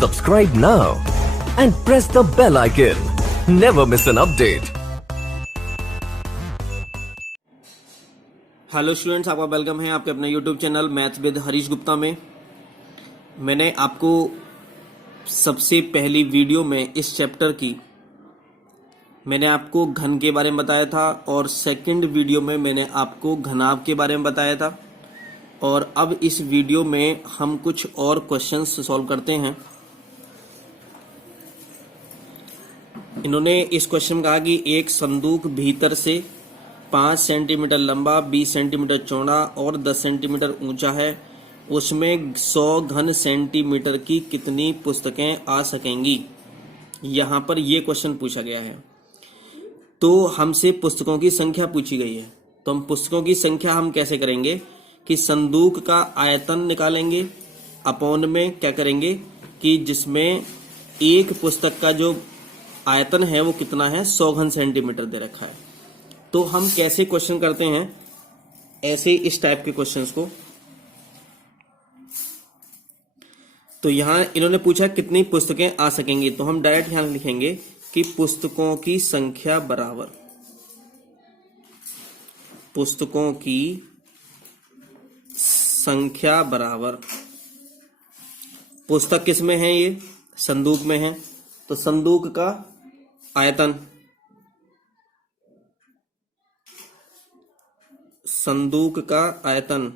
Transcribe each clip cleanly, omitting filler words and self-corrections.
Subscribe now and press the bell icon. Never miss an update. Hello students, आपका welcome है आपके अपने YouTube channel maths with Harish Gupta में। मैंने आपको सबसे पहली वीडियो में इस चैप्टर की मैंने आपको घन के बारे में बताया था और सेकंड वीडियो में मैंने आपको घनाभ के बारे में बताया था। और अब इस वीडियो में हम कुछ और क्वेश्चंस सॉल्व करते हैं। इन्होंने इस क्वेश्चन में कहा कि एक संदूक भीतर से 5 सेंटीमीटर लंबा, 20 सेंटीमीटर चौड़ा और 10 सेंटीमीटर ऊंचा है। उसमें 100 घन सेंटीमीटर की कितनी पुस्तकें आ सकेंगी। यहाँ पर यह क्वेश्चन पूछा गया है। तो हमसे पुस्तकों की संख्या पूछी गई है। तो हम पुस्तकों की संख्या हम कैसे करेंगे कि संदूक का आयतन निकालेंगे, अपॉन में क्या करेंगे कि जिसमें एक पुस्तक का जो आयतन है वो कितना है, 100 घन सेंटीमीटर दे रखा है। तो हम कैसे क्वेश्चन करते हैं ऐसे इस टाइप के क्वेश्चंस को। तो यहां इन्होंने पूछा कितनी पुस्तकें आ सकेंगी, तो हम डायरेक्ट यहां लिखेंगे कि पुस्तकों की संख्या बराबर पुस्तकों की संख्या बराबर पुस्तक किस में है, ये संदूक में है, तो संदूक का आयतन, संदूक का आयतन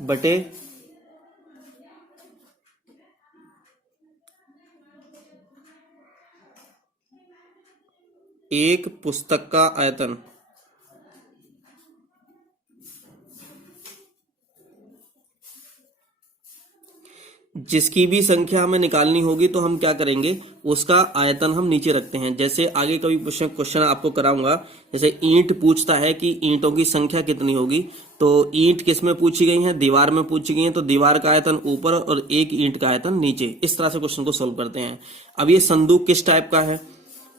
बटे एक पुस्तक का आयतन। जिसकी भी संख्या हमें निकालनी होगी तो हम क्या करेंगे, उसका आयतन हम नीचे रखते हैं। जैसे आगे कभी क्वेश्चन आपको कराऊंगा, जैसे ईंट पूछता है कि ईंटों की संख्या कितनी होगी, तो ईंट किस में पूछी गई है, दीवार में पूछी गई है, तो दीवार का आयतन ऊपर और एक ईंट का आयतन नीचे। इस तरह से क्वेश्चन को सोल्व करते हैं। अब ये संदूक किस टाइप का है,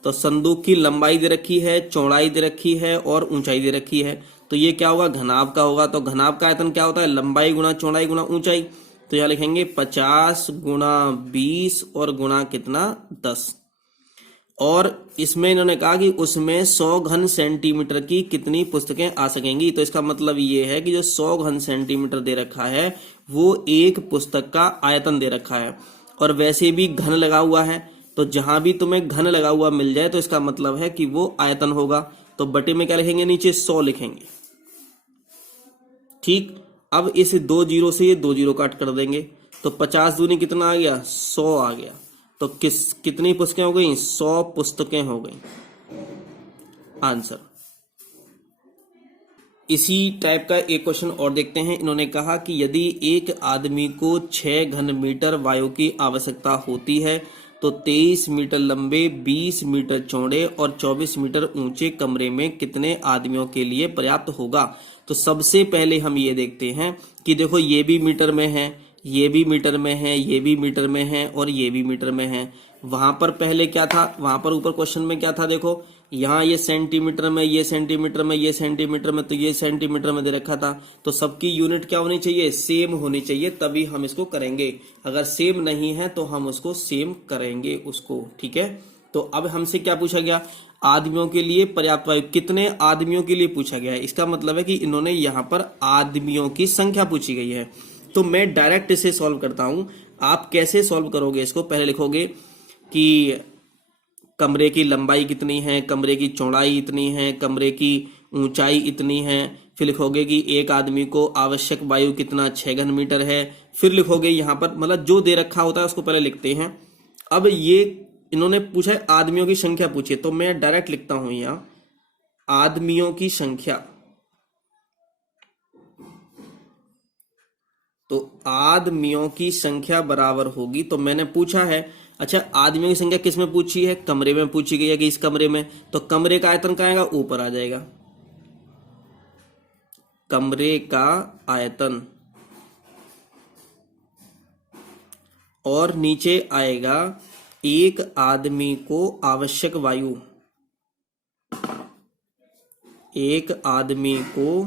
तो संदूक की लंबाई दे रखी है, चौड़ाई दे रखी है और ऊंचाई दे रखी है। तो ये क्या होगा, घनाभ का होगा। तो घनाभ का आयतन क्या होता है, लंबाई गुणा चौड़ाई गुणा ऊंचाई। तो यहां लिखेंगे 50 गुणा 20 और गुणा कितना 10। और इसमें इन्होंने कहा कि उसमें 100 घन सेंटीमीटर की कितनी पुस्तकें आ सकेंगी। तो इसका मतलब ये है कि जो 100 घन सेंटीमीटर दे रखा है वो एक पुस्तक का आयतन दे रखा है। और वैसे भी घन लगा हुआ है, तो जहां भी तुम्हें घन लगा हुआ मिल जाए तो इसका मतलब है कि वो आयतन होगा। तो बटे में क्या लिखेंगे, नीचे 100 लिखेंगे। ठीक, अब इस 2 जीरो से ये 2 जीरो काट कर देंगे, तो 50 दूनी कितना आ गया, 100 आ गया। तो कितनी पुस्तकें हो गई, 100 पुस्तकें हो गई आंसर। इसी टाइप का एक क्वेश्चन और देखते हैं। इन्होंने कहा कि यदि एक आदमी को 6 घन मीटर वायु की आवश्यकता होती है तो 23 मीटर लंबे, 20 मीटर चौड़े और 24 मीटर ऊंचे कमरे में कितने आदमियों के लिए पर्याप्त होगा। तो सबसे पहले हम ये देखते हैं कि देखो ये भी मीटर में है, ये भी मीटर में है, ये भी मीटर में है और ये भी मीटर में है। वहां पर पहले क्या था, वहां पर ऊपर क्वेश्चन में क्या था, देखो यहाँ ये सेंटीमीटर में, ये सेंटीमीटर में, ये सेंटीमीटर में, तो ये सेंटीमीटर में दे रखा था। तो सबकी यूनिट क्या होनी चाहिए, सेम होनी चाहिए, तभी हम इसको करेंगे। अगर सेम नहीं है तो हम उसको सेम करेंगे उसको। ठीक है, तो अब हमसे क्या पूछा गया, आदमियों के लिए पर्याप्त वायु, कितने आदमियों के लिए पूछा गया है। इसका मतलब है कि इन्होंने यहाँ पर आदमियों की संख्या पूछी गई है। तो मैं डायरेक्ट इसे सॉल्व करता हूं। आप कैसे सॉल्व करोगे इसको, पहले लिखोगे कि कमरे की लंबाई कितनी है, कमरे की चौड़ाई इतनी है, कमरे की ऊंचाई इतनी है। फिर लिखोगे कि एक आदमी को आवश्यक वायु कितना, 6 घन मीटर है। फिर लिखोगे यहाँ पर, मतलब जो दे रखा होता है उसको पहले लिखते हैं। अब ये इन्होंने पूछा है आदमियों की संख्या पूछी, तो मैं डायरेक्ट लिखता हूं यहाँ आदमियों की संख्या। तो आदमियों की संख्या बराबर होगी, तो मैंने पूछा है, अच्छा आदमियों की संख्या किस में पूछी है, कमरे में पूछी गई है कि इस कमरे में, तो कमरे का आयतन कहाँ आएगा, ऊपर आ जाएगा। कमरे का आयतन और नीचे आएगा एक आदमी को आवश्यक वायु, एक आदमी को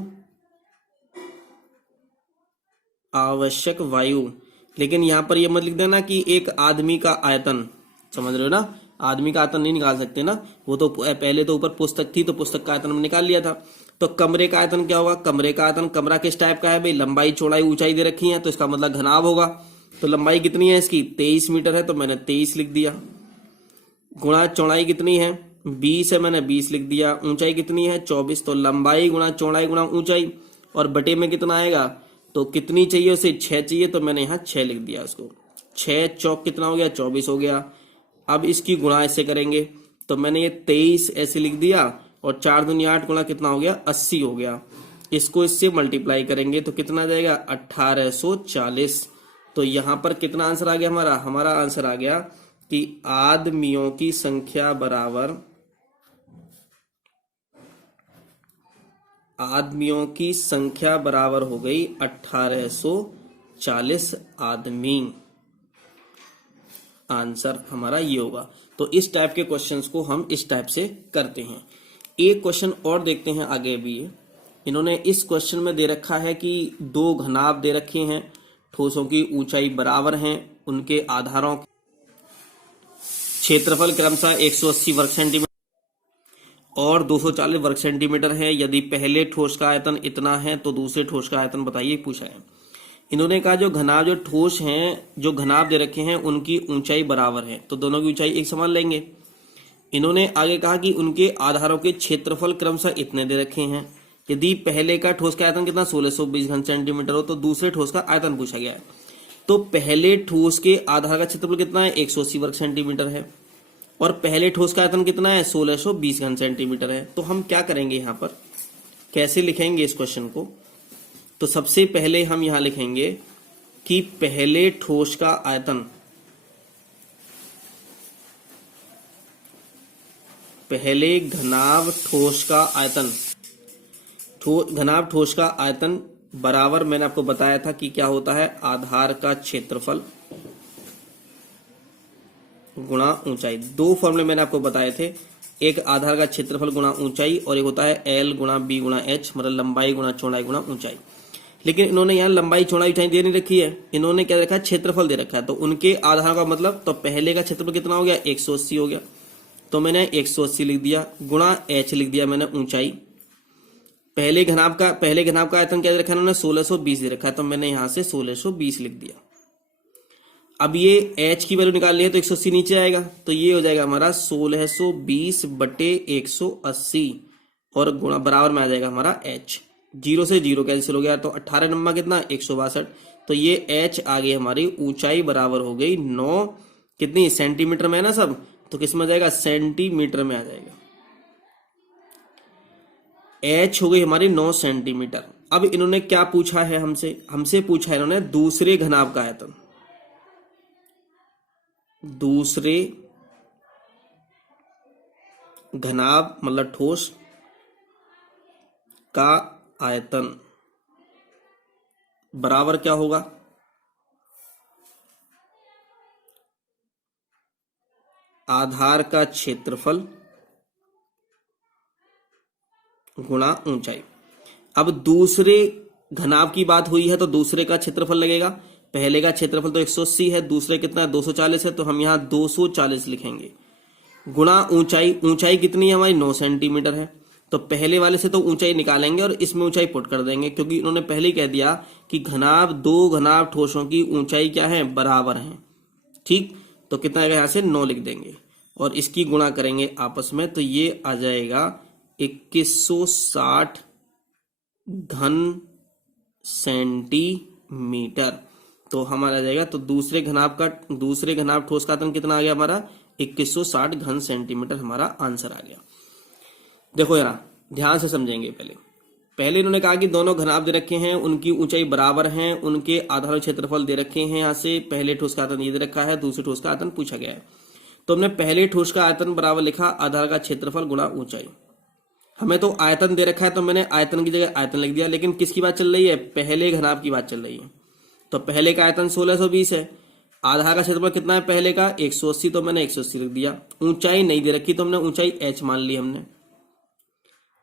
आवश्यक वायु, लेकिन यहाँ पर ये मत लिख देना कि एक आदमी का आयतन, समझ रहे हो ना, आदमी का आयतन नहीं निकाल सकते ना, वो तो पहले तो ऊपर पुस्तक थी तो पुस्तक का आयतन हमने निकाल लिया था। तो कमरे का आयतन क्या होगा, कमरे का आयतन, कमरा किस टाइप का है भाई, लंबाई चौड़ाई ऊंचाई दे रखी है तो इसका मतलब घनाभ होगा। तो लंबाई कितनी है इसकी 23 मीटर है तो मैंने 23 लिख दिया, गुणा चौड़ाई कितनी है 20 है, मैंने 20 लिख दिया, ऊंचाई कितनी है 24, तो लंबाई गुणा चौड़ाई गुणा ऊंचाई, और बटे में कितना आएगा, तो कितनी चाहिए उसे 6 चाहिए तो मैंने यहाँ 6 लिख दिया उसको, 6 चौक कितना हो गया 24 हो गया। अब इसकी गुणा ऐसे करेंगे तो मैंने ये 23 ऐसे लिख दिया और 4 दूनी 8 गुणा कितना हो गया 80 हो गया। इसको इससे मल्टीप्लाई करेंगे तो कितना आ जाएगा 1840। तो यहाँ पर कितना आंसर आ गया हमारा आंसर आ गया कि आदमियों की संख्या बराबर, आदमियों की संख्या बराबर हो गई 1840 आदमी। आंसर हमारा ये होगा। तो इस टाइप के क्वेश्चंस को हम इस टाइप से करते हैं। एक क्वेश्चन और देखते हैं आगे भी। इन्होंने इस क्वेश्चन में दे रखा है कि दो घनाभ दे रखे हैं, ठोसों की ऊंचाई बराबर हैं, उनके आधारों क्षेत्रफल क्रमशः 180 वर्ग सेंटीमीटर और 240 वर्ग सेंटीमीटर है। यदि पहले ठोस का आयतन इतना है तो दूसरे ठोस का आयतन बताइए, पूछा है। इन्होंने कहा जो घनाभ जो ठोस हैं, जो घनाभ दे रखे हैं उनकी ऊंचाई बराबर है, तो दोनों की ऊंचाई एक समान लेंगे। इन्होंने आगे कहा कि उनके आधारों के क्षेत्रफल क्रमशः इतने दे रखे हैं। यदि पहले का ठोस का आयतन कितना 1620 घन सेंटीमीटर हो तो दूसरे ठोस का आयतन पूछा गया है। तो पहले ठोस के आधार का क्षेत्रफल कितना है 180 वर्ग सेंटीमीटर है और पहले ठोस का आयतन कितना है 1620 घन सेंटीमीटर है। तो हम क्या करेंगे, यहाँ पर कैसे लिखेंगे इस क्वेश्चन को। तो सबसे पहले हम यहां लिखेंगे कि पहले ठोस का आयतन, पहले घनाभ ठोस का आयतन, घनाभ ठोस का आयतन बराबर, मैंने आपको बताया था कि क्या होता है, आधार का क्षेत्रफल गुणा ऊंचाई। दो फॉर्मूले मैंने आपको बताए थे, एक आधार का क्षेत्रफल गुणा ऊंचाई और एक होता है एल गुणा बी गुणा एच, मतलब लंबाई गुणा चौड़ाई गुणा ऊंचाई। लेकिन इन्होंने यहाँ लंबाई चौड़ाई ऊंचाई दे नहीं रखी है, इन्होंने क्या रखा है क्षेत्रफल दे रखा है। तो उनके आधार का मतलब, तो पहले का क्षेत्रफल कितना हो गया 180 हो गया, तो मैंने 180 लिख दिया, गुणा एच लिख दिया मैंने ऊंचाई। पहले घनाभ का आयतन क्या दे रखा है उन्होंने 1620 दे रखा है, तो मैंने यहाँ से 1620 लिख दिया। अब ये एच की वैल्यू निकाल ली है तो 180 नीचे आएगा, तो ये हो जाएगा हमारा 1620 बटे 180 और गुणा बराबर में आ जाएगा हमारा एच। 0 से 0 कैंसिल हो गया तो 18 नंबर कितना 162। तो ये एच आ गई हमारी ऊंचाई बराबर हो गई 9 कितनी सेंटीमीटर में है ना सब, तो किस में आ जाएगा सेंटीमीटर में आ जाएगा। एच हो गई हमारी 9 सेंटीमीटर। अब इन्होंने क्या पूछा है हमसे पूछा है इन्होंने दूसरे घनाभ का आयतन, दूसरे घनाभ मतलब ठोस का आयतन बराबर क्या होगा, आधार का क्षेत्रफल गुणा ऊंचाई। अब दूसरे घनाभ की बात हुई है तो दूसरे का क्षेत्रफल लगेगा। पहले का क्षेत्रफल तो 180 है, दूसरे कितना है 240 है, तो हम यहाँ 240 लिखेंगे, गुणा ऊंचाई। ऊंचाई कितनी है हमारी 9 सेंटीमीटर है, तो पहले वाले से तो ऊंचाई निकालेंगे और इसमें ऊंचाई पुट कर देंगे, क्योंकि इन्होंने पहले ही कह दिया कि दो घनाभ ठोसों की ऊंचाई क्या है बराबर है। ठीक, तो कितना आएगा यहाँ से 9 लिख देंगे और इसकी गुणा करेंगे आपस में, तो ये आ जाएगा 2160 घन सेंटीमीटर। तो हमारा आ जाएगा, तो दूसरे घनाभ ठोस का आयतन कितना आ गया हमारा 2160 घन सेंटीमीटर, हमारा आंसर आ गया। देखो यार ध्यान से समझेंगे। पहले इन्होंने कहा कि दोनों घनाभ दे रखे हैं, उनकी ऊंचाई बराबर है, उनके आधार क्षेत्रफल दे रखे हैं। यहाँ से पहले ठोस का आयतन ये दे रखा है, दूसरे ठोस का आयतन पूछा गया है, तो हमने पहले ठोस का आयतन बराबर लिखा आधार का क्षेत्रफल गुणा ऊंचाई। हमें तो आयतन दे रखा है तो मैंने आयतन की जगह आयतन लिख दिया, लेकिन किसकी बात चल रही है, पहले घनाभ की बात चल रही है। तो पहले का आयतन 1620 है, आधार का क्षेत्रफल कितना है पहले का 180, तो मैंने 180 लिख दिया। ऊंचाई नहीं दे रखी तो हमने ऊंचाई h मान ली हमने।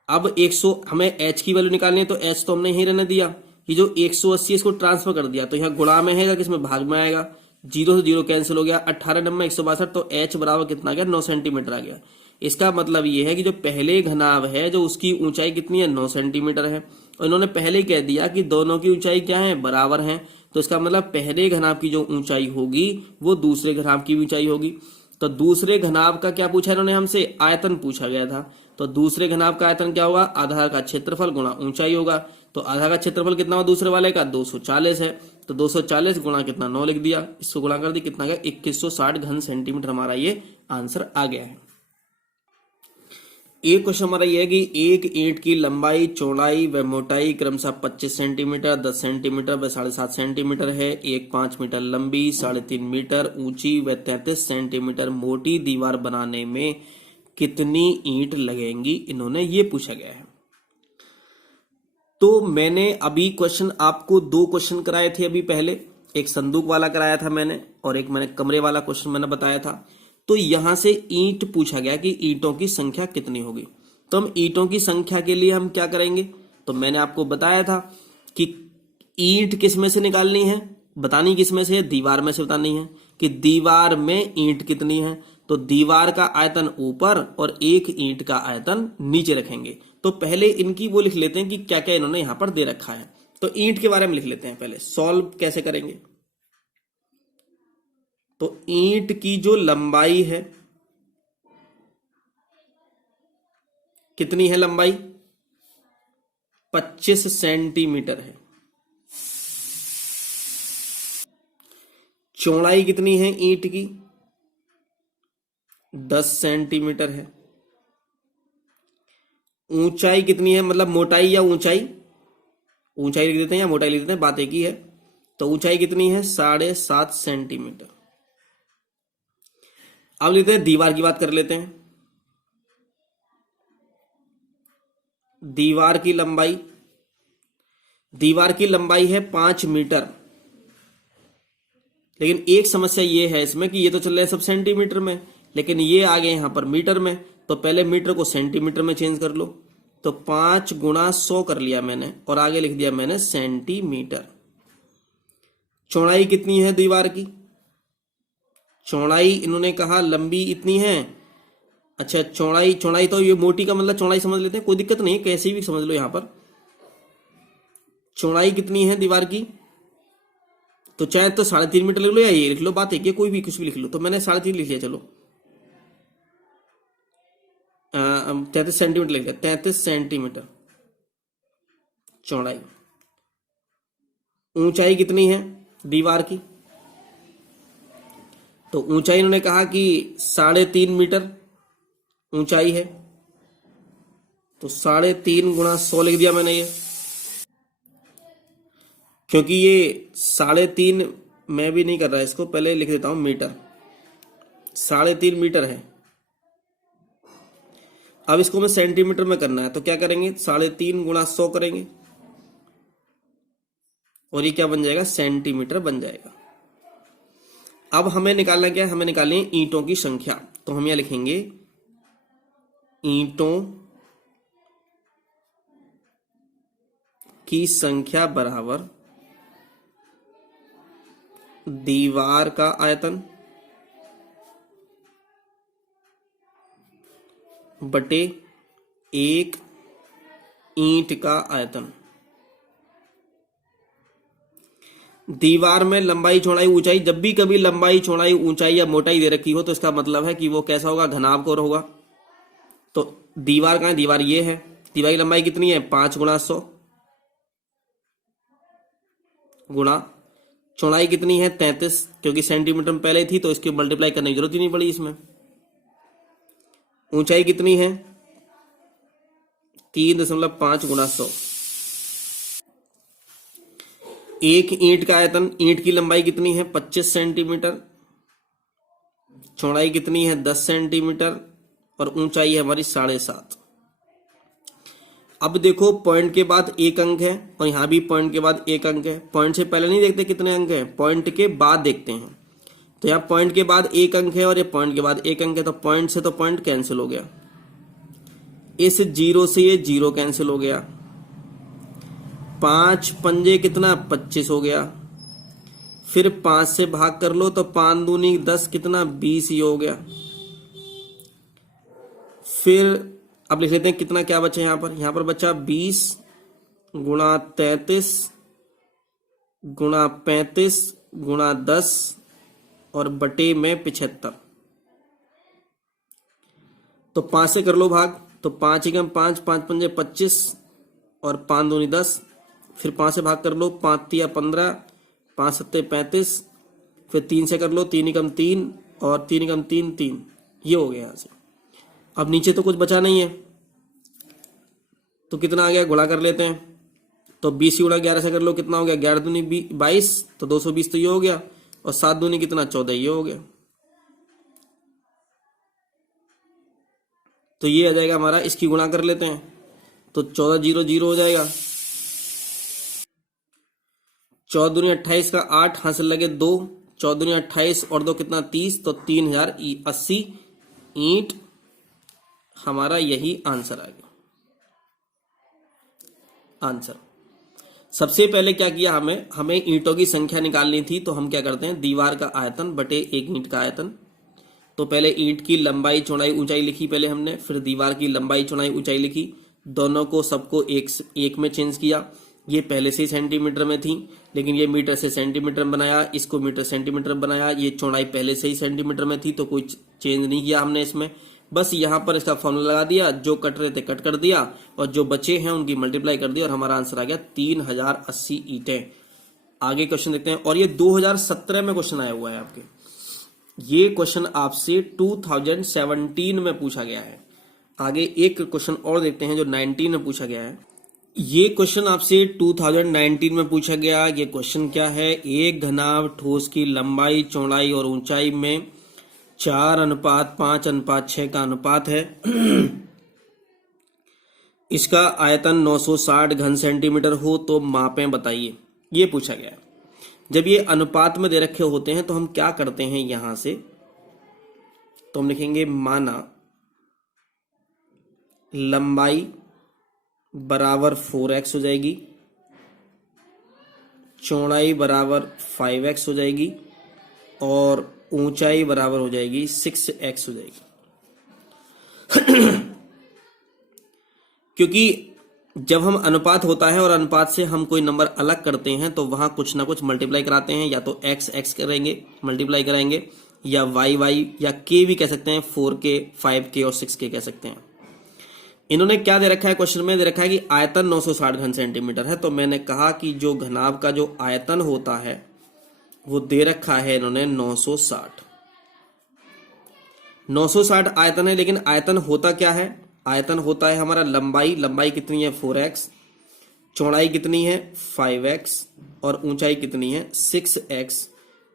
अब 100 हमें h की वैल्यू निकालनी है तो h तो हमने यहीं रहने दिया, ये जो 180 इसको ट्रांसफर कर दिया तो यहाँ गुणा में है या किसमें भाग में आएगा, 0 से 0 कैंसिल हो गया, 18 नंबर 162, तो h बराबर कितना आ गया 9 सेंटीमीटर आ गया। इसका मतलब ये है कि जो पहले घनाभ है जो उसकी ऊंचाई कितनी है 9 सेंटीमीटर है, और इन्होंने पहले ही कह दिया कि दोनों की ऊंचाई क्या है बराबर है, तो इसका मतलब पहले घनाभ की जो ऊंचाई होगी वो दूसरे घनाभ की ऊंचाई होगी। तो दूसरे घनाभ का क्या पूछा इन्होंने हमसे, आयतन पूछा गया था, तो दूसरे घनाभ का आयतन क्या होगा, आधार का क्षेत्रफल गुणा ऊंचाई होगा। तो आधार का क्षेत्रफल कितना हुआ दूसरे वाले का 240 है, तो 240 गुणा कितना 9 लिख दिया, इसको गुणा कर दी कितना गया 2160 घन सेंटीमीटर, हमारा ये आंसर आ गया है। एक क्वेश्चन हमारा यह है कि एक ईंट की लंबाई चौड़ाई व मोटाई क्रमशः 25 सेंटीमीटर 10 सेंटीमीटर व 7.5 सेंटीमीटर है। एक 5 मीटर लंबी 3.5 मीटर ऊंची व 33 सेंटीमीटर मोटी दीवार बनाने में कितनी ईंट लगेंगी, इन्होंने ये पूछा गया है। तो मैंने अभी क्वेश्चन आपको 2 क्वेश्चन कराए थे अभी पहले, एक संदूक वाला कराया था मैंने और एक मैंने कमरे वाला क्वेश्चन मैंने बताया था। तो यहां से ईंट पूछा गया कि ईंटों की संख्या कितनी होगी। तो हम ईंटों की संख्या के लिए हम क्या करेंगे, तो मैंने आपको बताया था कि ईंट किस में से निकालनी है, बतानी किस में से है, दीवार में से बतानी है कि दीवार में ईंट कितनी है। तो दीवार का आयतन ऊपर और एक ईंट का आयतन नीचे रखेंगे। तो पहले इनकी वो लिख लेते हैं कि क्या क्या इन्होंने यहां पर दे रखा है। तो ईंट के बारे में लिख लेते हैं पहले, सॉल्व कैसे करेंगे। तो ईंट की जो लंबाई है कितनी है, लंबाई 25 सेंटीमीटर है। चौड़ाई कितनी है ईंट की 10 सेंटीमीटर है। ऊंचाई कितनी है, मतलब मोटाई या ऊंचाई, ऊंचाई लिख देते हैं या मोटाई लिख देते हैं, बात एक ही है। तो ऊंचाई कितनी है 7.5 सेंटीमीटर। अब लेते हैं दीवार की बात कर लेते हैं। दीवार की लंबाई है 5 मीटर, लेकिन एक समस्या ये है इसमें कि ये तो चल रहा है सब सेंटीमीटर में, लेकिन ये आ गए यहां पर मीटर में। तो पहले मीटर को सेंटीमीटर में चेंज कर लो, तो 5 गुणा 100 कर लिया मैंने और आगे लिख दिया मैंने सेंटीमीटर। चौड़ाई कितनी है दीवार की, चौड़ाई इन्होंने कहा लंबी इतनी है, अच्छा चौड़ाई तो ये मोटी का मतलब चौड़ाई समझ लेते हैं, कोई दिक्कत नहीं, कैसे भी समझ लो। यहां पर चौड़ाई कितनी है दीवार की, तो चाहे तो 3.5 मीटर लिख लो या ये लिख लो, बात है कोई भी कुछ भी लिख लो। तो मैंने 3.5 लिख लिया, चलो 33 सेंटीमीटर लिख लिया, 33 सेंटीमीटर चौड़ाई। ऊंचाई कितनी है दीवार की, तो ऊंचाई इन्होंने कहा कि 3.5 मीटर ऊंचाई है, तो 3.5 गुणा 100 लिख दिया मैंने ये, क्योंकि ये 3.5 मैं भी नहीं कर रहा इसको, पहले लिख देता हूं मीटर, 3.5 मीटर है। अब इसको मैं सेंटीमीटर में करना है, तो क्या करेंगे 3.5 गुणा 100 करेंगे और ये क्या बन जाएगा सेंटीमीटर बन जाएगा। अब हमें निकालना क्या है, हमें निकालनी है ईंटों की संख्या। तो हम यहां लिखेंगे ईंटों की संख्या बराबर दीवार का आयतन बटे एक ईंट का आयतन। दीवार में लंबाई चौड़ाई ऊंचाई, जब भी कभी लंबाई चौड़ाई ऊंचाई या मोटाई दे रखी हो तो इसका मतलब है कि वो कैसा होगा, घनाभ को होगा। तो दीवार कहां है, दीवार ये है, दीवार की लंबाई कितनी है 5 गुणा 100 गुणा चौड़ाई कितनी है 33, क्योंकि सेंटीमीटर में पहले थी तो इसकी मल्टीप्लाई करने की जरूरत ही नहीं पड़ी इसमें। ऊंचाई कितनी है 3.5 गुणा 100। एक ईंट का आयतन, ईंट की लंबाई कितनी है 25 सेंटीमीटर, चौड़ाई कितनी है 10 सेंटीमीटर और ऊंचाई है हमारी 7.5। अब देखो पॉइंट के बाद एक अंक है और यहां भी पॉइंट के बाद एक अंक है। पॉइंट से पहले नहीं देखते कितने अंक है, पॉइंट के बाद देखते हैं। तो यहाँ पॉइंट के बाद एक अंक है और ये पॉइंट के बाद एक अंक है, तो पॉइंट से तो पॉइंट कैंसिल हो गया, इस 0 से ये 0 कैंसिल हो गया, 5 पंजे कितना 25 हो गया। फिर 5 से भाग कर लो तो 5 दूनी 10 कितना 20 ही हो गया। फिर अब लिख लेते हैं कितना क्या बचा यहाँ पर बचा 20 गुणा 33 गुणा 35 गुणा 10 और बटे में 75। तो 5 से कर लो भाग, तो 5 एकम 5, 5 पंजे 25 और 5 दूनी 10। फिर 5 से भाग कर लो, 5 तिया 15, 5 सत्ते 35। फिर 3 से कर लो, 3 एकम 3 और 3 एकम 3 3। ये हो गया यहाँ से। अब नीचे तो कुछ बचा नहीं है, तो कितना आ गया गुणा कर लेते हैं। तो 20 गुणा 11 से कर लो, कितना हो गया 11 दूनी 22, तो 220 तो ये हो गया। और 7 दूनी कितना 14, ये हो गया। तो ये आ जाएगा हमारा, इसकी गुणा कर लेते हैं तो 14 0 0 हो जाएगा। 14 दूनी 28 का 8, हासिल लगे 2, 14 दूनी 28 और 2 कितना 30, तो 3080 ईंट हमारा यही आंसर आ गया। आंसर सबसे पहले क्या किया, हमें ईंटों की संख्या निकालनी थी। तो हम क्या करते हैं, दीवार का आयतन बटे एक ईंट का आयतन। तो पहले ईंट की लंबाई चौड़ाई ऊंचाई लिखी पहले हमने, फिर दीवार की लंबाई चौड़ाई ऊंचाई लिखी, दोनों को सबको एक में चेंज किया। ये पहले से ही सेंटीमीटर में थी, लेकिन ये मीटर से सेंटीमीटर बनाया, इसको मीटर सेंटीमीटर बनाया। ये चौड़ाई पहले से ही सेंटीमीटर में थी, तो कोई चेंज नहीं किया हमने इसमें। बस यहाँ पर इसका फॉर्मूला लगा दिया, जो कट रहे थे कट कर दिया और जो बचे हैं उनकी मल्टीप्लाई कर दिया और हमारा आंसर आ गया 3080 ईंटें। आगे क्वेश्चन देखते हैं, और ये 2017 में क्वेश्चन आया हुआ है आपके। ये क्वेश्चन आपसे 2017 में पूछा गया है। आगे एक क्वेश्चन और देखते हैं जो 19 में पूछा गया है। ये क्वेश्चन आपसे 2019 में पूछा गया। ये क्वेश्चन क्या है, एक घनाभ ठोस की लंबाई चौड़ाई और ऊंचाई में 4:5:6 का अनुपात है। इसका आयतन 960 घन सेंटीमीटर हो तो मापें बताइए, ये पूछा गया है। जब ये अनुपात में दे रखे होते हैं तो हम क्या करते हैं, यहां से तो हम लिखेंगे माना लंबाई बराबर 4x हो जाएगी, चौड़ाई बराबर 5x हो जाएगी और ऊंचाई बराबर हो जाएगी 6x हो जाएगी। क्योंकि जब हम अनुपात होता है और अनुपात से हम कोई नंबर अलग करते हैं तो वहां कुछ ना कुछ मल्टीप्लाई कराते हैं, या तो x x करेंगे मल्टीप्लाई कराएंगे, या y y या k भी कह सकते हैं, 4k 5k और 6k कह सकते हैं। इन्होंने क्या दे रखा है, क्वेश्चन में दे रखा है कि आयतन 960 घन सेंटीमीटर है। तो मैंने कहा कि जो घनाभ का जो आयतन होता है वो दे रखा है इन्होंने 960 आयतन है। लेकिन आयतन होता क्या है, आयतन होता है हमारा लंबाई कितनी है 4x, चौड़ाई कितनी है 5x और ऊंचाई कितनी है 6x,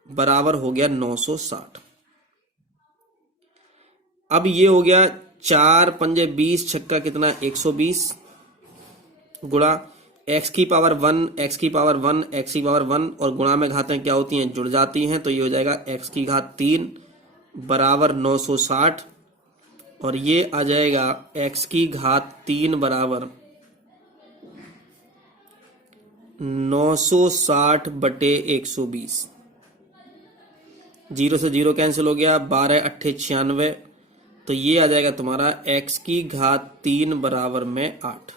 बराबर हो गया 960। अब ये हो गया 4 पंजे 20 छक्का कितना 120 गुणा x की पावर 1 x की पावर 1 x की पावर 1 और गुणा में घातें क्या होती हैं, जुड़ जाती हैं। तो ये हो जाएगा x की घात 3 बराबर 960 और ये आ जाएगा x की घात 3 बराबर 960 बटे 120। 0 से 0 कैंसिल हो गया, 12 8 96। तो ये आ जाएगा तुम्हारा x की घात 3 बराबर में 8।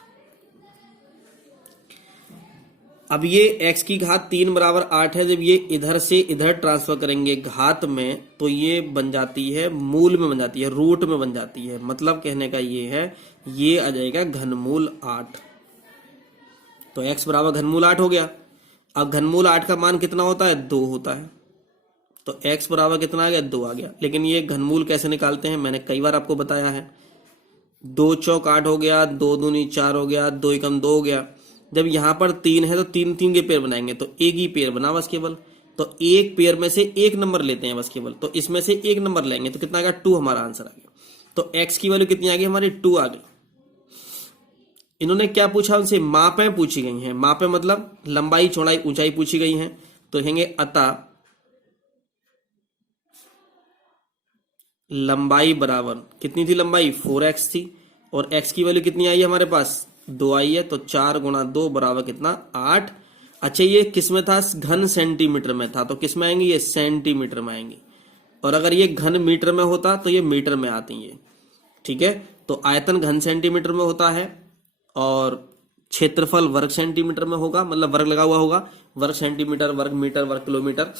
अब ये x की घात 3 बराबर 8 है। जब ये इधर से इधर ट्रांसफर करेंगे घात में तो ये बन जाती है मूल में, बन जाती है रूट में बन जाती है। मतलब कहने का ये है, ये आ जाएगा घनमूल 8। तो x बराबर घनमूल 8 हो गया। अब घनमूल 8 का मान कितना होता है, 2 होता है। तो x बराबर कितना आ गया, 2 आ गया। लेकिन ये घनमूल कैसे निकालते हैं, मैंने कई बार आपको बताया है। 2 चौक 8 हो गया, 2 दूनी 4 हो गया, 2 एकम 2 हो गया। जब यहाँ पर 3 है तो 3 3 के पेयर बनाएंगे, तो एक ही पेयर बना बस केवल। तो एक पेयर में से एक नंबर लेते हैं बस केवल, तो इसमें से एक नंबर लेंगे तो कितना आ गया, 2 हमारा आंसर आ गया। तो x की वैल्यू कितनी आ गई हमारी, 2 आ गई। इन्होंने क्या पूछा, उनसे मापें पूछी गई हैं। मापें मतलब लंबाई चौड़ाई ऊंचाई पूछी गई हैं। तो कहेंगे अतः लंबाई बराबर कितनी थी, लंबाई 4x थी और x की वैल्यू कितनी आई हमारे पास 2 आई है, तो 4 गुणा 2 बराबर कितना 8। अच्छा ये किस में था, घन सेंटीमीटर में था, तो किस में आएंगी, ये सेंटीमीटर में आएंगी। और अगर ये घन मीटर में होता तो ये मीटर में आती है। ठीक है, तो आयतन घन सेंटीमीटर में होता है और क्षेत्रफल वर्ग सेंटीमीटर में होगा, मतलब वर्ग लगा हुआ होगा, वर्ग सेंटीमीटर, वर्ग मीटर, वर्ग किलोमीटर।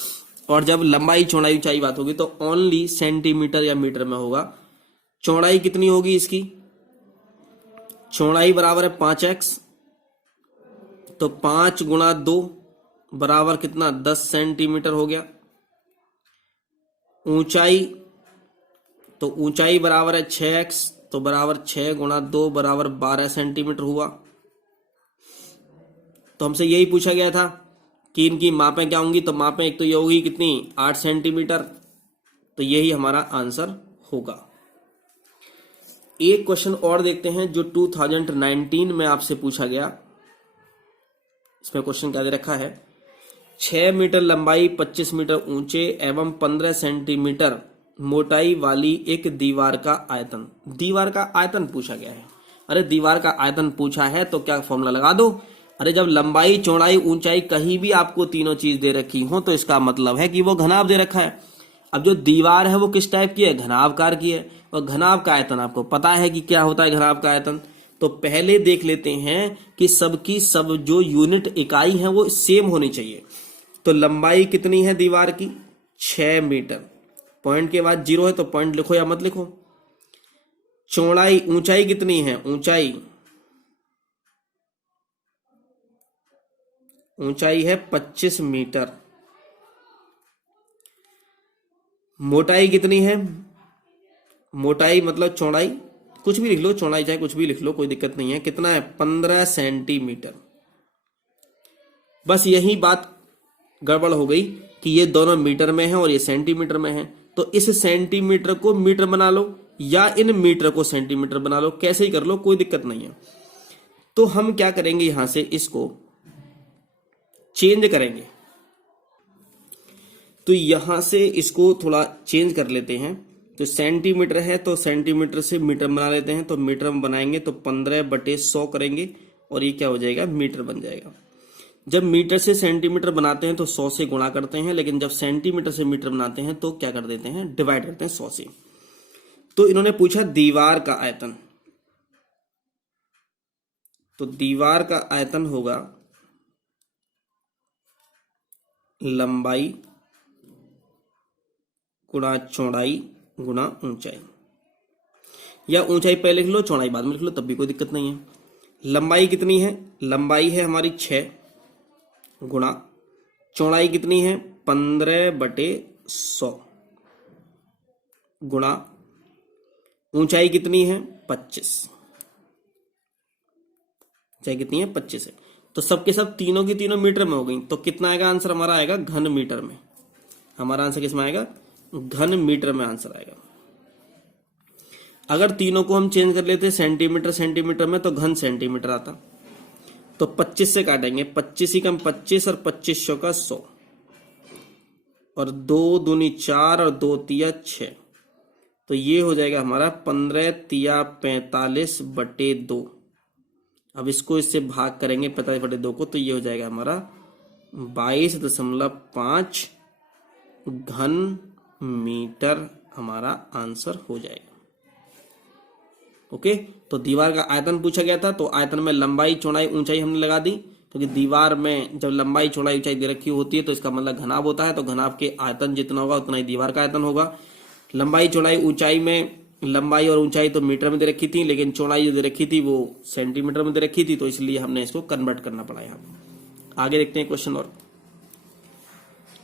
और जब लंबाई चौड़ाई ऊंचाई बात होगी तो ओनली सेंटीमीटर या मीटर में होगा। चौड़ाई कितनी होगी इसकी, चौड़ाई बराबर है 5x, तो 5 गुणा 2 बराबर कितना 10 सेंटीमीटर हो गया। ऊंचाई, तो ऊंचाई बराबर है 6x, तो बराबर 6 गुणा 2 बराबर 12 सेंटीमीटर हुआ। तो हमसे यही पूछा गया था कि इनकी मापें क्या होंगी, तो मापें एक तो ये होगी कितनी 8 सेंटीमीटर, तो यही हमारा आंसर होगा। एक क्वेश्चन और देखते हैं जो 2019 में आपसे पूछा गया। इसमें क्वेश्चन क्या दे रखा है, 6 मीटर लंबाई, 25 मीटर ऊंचे एवं 15 सेंटीमीटर मोटाई वाली एक दीवार का आयतन। दीवार का आयतन पूछा गया है। अरे दीवार का आयतन पूछा है तो क्या फॉर्मूला लगा दो। अरे जब लंबाई चौड़ाई ऊंचाई कहीं भी आपको तीनों चीज दे रखी हो तो इसका मतलब है कि वो घनाभ दे रखा है। अब जो दीवार है वो किस टाइप की है, घनाभकार की है, और घनाभ का आयतन आपको पता है कि क्या होता है घनाभ का आयतन। तो पहले देख लेते हैं कि सबकी सब जो यूनिट इकाई है वो सेम होनी चाहिए। तो लंबाई कितनी है दीवार की, 6 मीटर, पॉइंट के बाद 0 है तो पॉइंट लिखो या मत लिखो। चौड़ाई, ऊंचाई कितनी है, ऊंचाई है 25 मीटर। मोटाई कितनी है, मोटाई मतलब चौड़ाई, कुछ भी लिख लो, चौड़ाई चाहे कुछ भी लिख लो, कोई दिक्कत नहीं है। कितना है, 15 सेंटीमीटर। बस यही बात गड़बड़ हो गई कि ये दोनों मीटर में है और ये सेंटीमीटर में है, तो इस सेंटीमीटर को मीटर बना लो या इन मीटर को सेंटीमीटर बना लो, कैसे ही कर लो, कोई दिक्कत नहीं है। तो हम क्या करेंगे, यहां से इसको चेंज करेंगे। तो यहां से इसको थोड़ा चेंज कर लेते हैं। तो सेंटीमीटर है तो सेंटीमीटर से मीटर बना लेते हैं, तो मीटर में बनाएंगे तो 15/100 करेंगे और ये क्या हो जाएगा, मीटर बन जाएगा। जब मीटर से सेंटीमीटर बनाते हैं तो 100 से गुणा करते हैं, लेकिन जब सेंटीमीटर से मीटर बनाते हैं तो क्या कर देते हैं, डिवाइड करते हैं 100 से। तो इन्होंने पूछा दीवार का आयतन, तो दीवार का आयतन होगा लंबाई गुणा चौड़ाई गुणा ऊंचाई, या ऊंचाई पहले लिख लो चौड़ाई बाद में लिख लो, तब भी कोई दिक्कत नहीं है। लंबाई कितनी है, लंबाई है हमारी 6 गुणा चौड़ाई कितनी है 15/100 गुणा ऊंचाई कितनी है 25, ऊंचाई कितनी है 25 है। तो सबके सब तीनों की तीनों मीटर में हो गई, तो कितना आएगा आंसर हमारा, आएगा घन मीटर में। हमारा आंसर किसमें आएगा, घन मीटर में आंसर आएगा। अगर तीनों को हम चेंज कर लेते सेंटीमीटर सेंटीमीटर में तो घन सेंटीमीटर आता। तो 25 से काटेंगे, 25 ही कम 25 और 25 का 100 और 2 दूनी 4 और 2 तिया 6, तो ये हो जाएगा हमारा 15 तिया 45/2। अब इसको इससे भाग करेंगे 45/2 को, तो ये हो जाएगा हमारा 22.5 घन मीटर हमारा आंसर हो जाएगा। ओके, तो दीवार का आयतन पूछा गया था, तो आयतन में लंबाई चौड़ाई ऊंचाई हमने लगा दी, क्योंकि दीवार में जब लंबाई चौड़ाई ऊंचाई दे रखी होती है तो इसका मतलब घनाभ होता है, तो घनाभ के आयतन जितना होगा उतना ही दीवार का आयतन होगा। लंबाई चौड़ाई ऊंचाई में, लंबाई और ऊंचाई तो मीटर में दे रखी थी, लेकिन चौड़ाई जो दे रखी थी वो सेंटीमीटर में दे रखी थी, तो इसलिए हमने इसको कन्वर्ट करना पड़ा यहाँ। आगे देखते हैं क्वेश्चन। और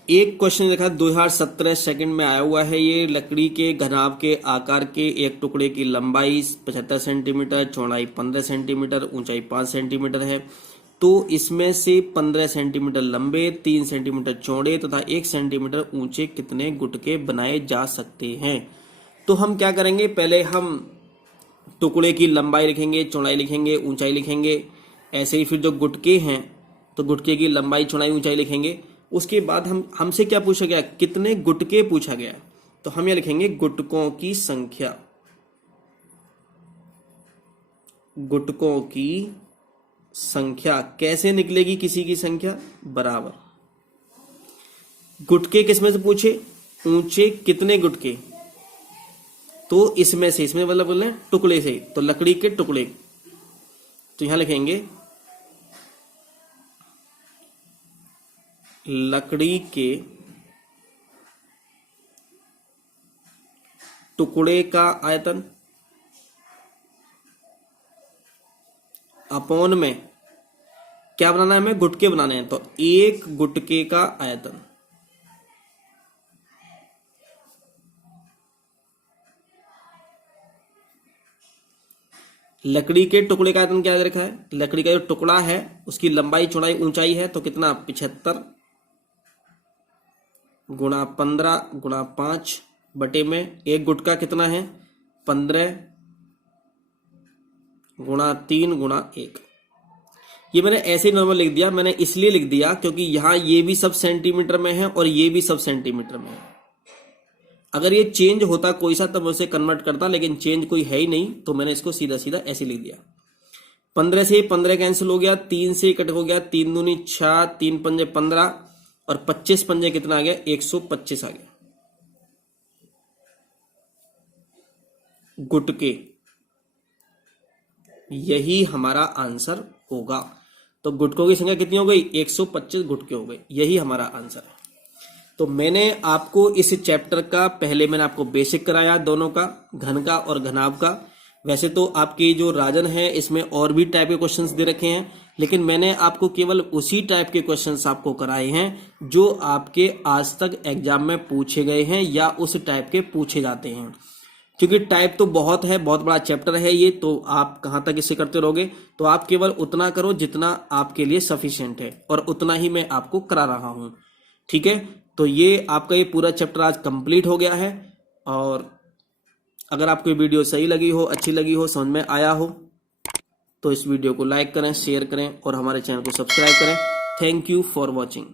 एक क्वेश्चन देखा 2017 सेकंड में आया हुआ है। ये लकड़ी के घनाभ के आकार के एक टुकड़े की लंबाई 75 सेंटीमीटर, चौड़ाई 15 सेंटीमीटर, ऊंचाई 5 सेंटीमीटर है। तो इसमें से 15 सेंटीमीटर लंबे, 3 सेंटीमीटर चौड़े तथा 1 सेंटीमीटर ऊंचे कितने गुटके बनाए जा सकते हैं। तो हम क्या करेंगे, पहले हम टुकड़े की लंबाई लिखेंगे, चौड़ाई लिखेंगे, ऊंचाई लिखेंगे। ऐसे ही फिर जो गुटके हैं तो गुटके की लंबाई चौड़ाई ऊंचाई लिखेंगे। उसके बाद हमसे क्या पूछा गया, कितने गुटके पूछा गया, तो हम ये लिखेंगे गुटकों की संख्या, गुटकों की संख्या। कैसे निकलेगी किसी की संख्या? बराबर। गुटके किसमें से पूछे? ऊंचे कितने गुटके? तो इसमें से, इसमें मतलब बोल रहे हैं टुकड़े से, तो लकड़ी के टुकड़े। तो यहां लिखेंगे लकड़ी के टुकड़े का आयतन अपॉन में क्या बनाना है? हमें गुटके बनाने हैं, तो एक गुटके का आयतन। लकड़ी के टुकड़े का आयतन क्या दे रखा है? लकड़ी का जो टुकड़ा है उसकी लंबाई चौड़ाई ऊंचाई है, तो कितना? 75 गुणा 15 गुणा 5 बटे में एक गुटका कितना है? 15 गुणा 3 गुणा 1। ये मैंने ऐसे नॉर्मल लिख दिया, मैंने इसलिए लिख दिया क्योंकि यहां ये भी सब सेंटीमीटर में है और ये भी सब सेंटीमीटर में है। अगर ये चेंज होता कोई सा तब उसे कन्वर्ट करता, लेकिन चेंज कोई है ही नहीं, तो मैंने इसको सीधा सीधा ऐसे लिख दिया। 15 से 15 कैंसिल हो गया, 3 से कट हो गया, 3 दूनी 6, 3 पंजे 15 और 25 पंजे कितना आ गया? 125 आ गया गुटके। यही हमारा आंसर होगा। तो गुटकों की संख्या कितनी हो गई? 125 गुटके हो गए। यही हमारा आंसर है। तो मैंने आपको इस चैप्टर का पहले मैंने आपको बेसिक कराया दोनों का, घन का और घनाभ का। वैसे तो आपके जो राजन है इसमें और भी टाइप के क्वेश्चंस दे रखे हैं, लेकिन मैंने आपको केवल उसी टाइप के क्वेश्चंस आपको कराए हैं जो आपके आज तक एग्जाम में पूछे गए हैं या उस टाइप के पूछे जाते हैं। क्योंकि टाइप तो बहुत है, बहुत बड़ा चैप्टर है ये, तो आप कहां तक इसे करते रहोगे? तो आप केवल उतना करो जितना आपके लिए सफिशिएंट है, और उतना ही मैं आपको करा रहा हूं। ठीक है, तो ये आपका ये पूरा चैप्टर आज कंप्लीट हो गया है। और अगर आपको ये वीडियो सही लगी हो, अच्छी लगी हो, समझ में आया हो, तो इस वीडियो को लाइक करें, शेयर करें और हमारे चैनल को सब्सक्राइब करें। Thank you for watching.